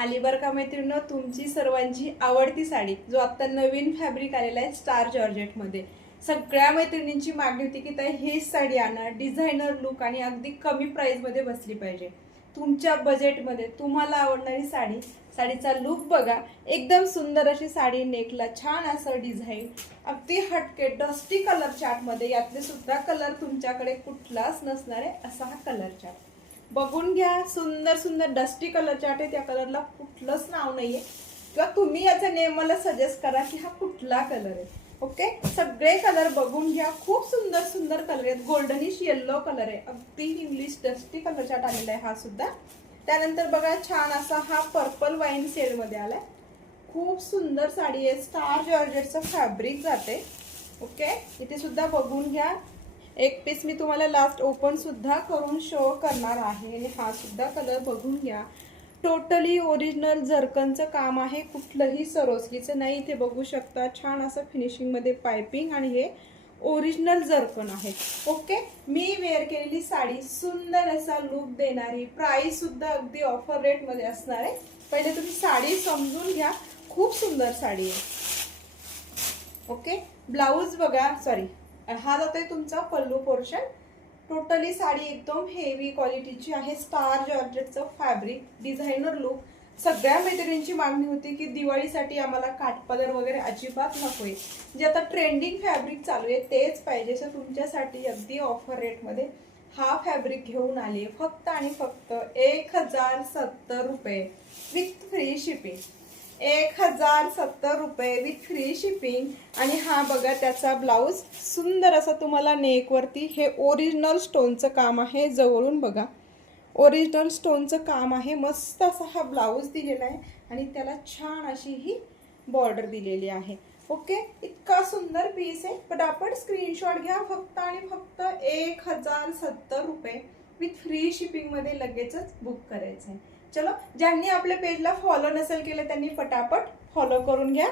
आली बरं का मैत्रिणींनो, तुमची सर्वांची आवडती साडी जो आता नवीन फॅब्रिक आलेला आहे स्टार जॉर्जेट मध्ये. सगळ्या मैत्रिणींची मागणी होती की ताई हीच साडी आणा, डिझायनर लुक आणि अगदी कमी प्राइस मध्ये बसली पाहिजे. तुमच्या बजेटमध्ये तुम्हाला आवडणारी साडी, साडीचा लुक बघा. एकदम सुंदर अशी साडी, नेकला छान असं डिझाईन, अगदी हटके डस्टी कलर चार्ट मध्ये. यातले सुद्धा कलर तुमच्याकडे कुठलाच नसणार आहे असा हा कलर चार्ट. बघून घ्या, सुंदर सुंदर डस्टी कलर चार्ट आहे. त्या कलरला कुठलंच नाव नाहीये किंवा तुम्ही याचा नेम मला सजेस्ट करा की हा कुठला कलर आहे. ओके, सगळे कलर बघून घ्या. खूप सुंदर सुंदर कलर आहेत. गोल्डनिश येल्लो कलर आहे, अगदी इंग्लिश डस्टी कलर चार्ट आलेला आहे हा सुद्धा. त्यानंतर बघा छान असा हा पर्पल वाईन शेड मध्ये आलाय. खूप सुंदर साडी आहे, स्टार जॉर्जेटचं फॅब्रिक जाते. ओके, इथे सुद्धा बघून घ्या. एक पीस मी तुम्हाला लास्ट ओपन सुद्धा करून शो करणार आहे. हा सुद्धा कलर बघून घ्या. टोटली ओरिजिनल जरकनचं काम आहे, कुठलंही सरोस्कीचं नाही. इथे बघू शकता छान असं फिनिशिंग मध्ये पाइपिंग आणि हे ओरिजिनल जरकन आहे. ओके, मी वेअर केलेली साडी सुंदर असा लुक देणारी, प्राइस सुद्धा अगदी ऑफर रेट मध्ये असणार आहे. पहिले तुम्ही साडी समजून घ्या, खूप सुंदर साडी आहे. ओके, ब्लाऊज बघा, सॉरी हा जातोय तुमचा पल्लू पोर्शन. टोटली साडी एकदम हेवी क्वालिटीची आहे. स्टार जॉर्जेटचं फॅब्रिक, डिझायनर लुक. सगळ्या मैत्रिणींची मागणी होती की दिवाळीसाठी आम्हाला काठपदर वगैरे अजिबात नकोय, जे आता ट्रेंडिंग फॅब्रिक चालू आहे तेच पाहिजे. सो तुमच्यासाठी अगदी ऑफर रेट मध्ये हा फॅब्रिक घेऊन आले. फक्त आणि फक्त 1070 रुपये विथ फ्री शिपिंग. 1070 रुपये विथ फ्री शिपिंग. आणि हा बघा त्याचा ब्लाऊज, सुंदर असा तुम्हाला नेक वरती हे ओरिजिनल स्टोनचं काम आहे. जवळून बघा, ओरिजिनल स्टोनचं काम आहे. मस्त असा हा ब्लाऊज दिलेला आहे आणि त्याला छान अशी ही बॉर्डर दिलेली आहे. ओके, इतका सुंदर पीस आहे. पटापट स्क्रीनशॉट घ्या. फक्त आणि फक्त 1070 रुपये विथ फ्री शिपिंग मध्ये लगेचच बुक करायचं आहे. चलो, ज्यांनी आपल्या पेजला फॉलो नसेल केलं त्यांनी पटापट फॉलो करून घ्या.